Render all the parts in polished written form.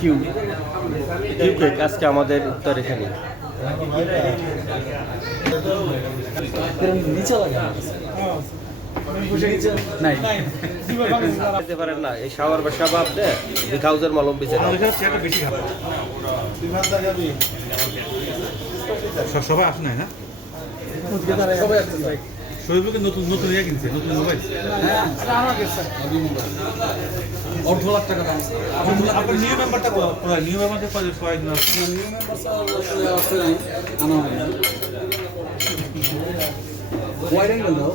Q Q cake আজকে আমাদের উত্তর এখানে নিচে লাগে খেতে পারেন না এই শাওয়ার বা শাবাব দে বিকাউজের মলম বিছে বেশি খাবে সবাই আসে নাই না সবাই আসছে ভাই শরীফকে নতুন নতুন ইয়ে কিনছে নতুন মোবাইল হ্যাঁ আমার কাছে 8 লাখ টাকা দাম আপনার নিউ মেম্বারটা নিউ মেম্বারকে সবাই নিউ মেম্বার আসলে আসলে নাই আনা হয় ওয়াইড অ্যাঙ্গেল দাও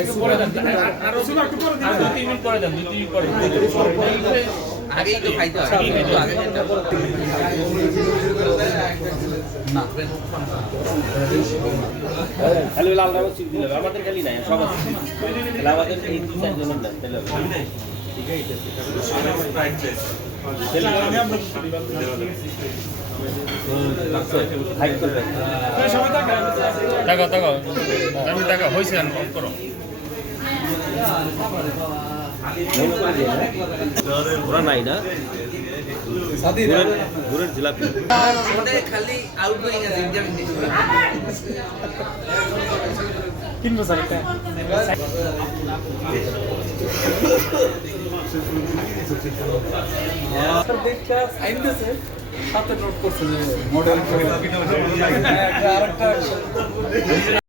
একটু পরে দেন আরো 2-3 মিনিট পরে দেন 2-3 মিনিট পরে আগেই তো খাইতে হয় আগে না খালি লাল রঙের চিপ দিলে আমাদের খালি নাই সব আছে তাহলে আমাদের এই দুই চার জনের না তাহলে ঠিক আছে হাইট করবে টাকা হয়েছে অফ করো ওরা নাই না গুড়ের জিলাপি খালি আউটগোয়িং আছে ইনকামিং কিনবো স্যার একটা দেখটা সাইন দিয়েছে সাথে নোট করছে যে মডেল আরেকটা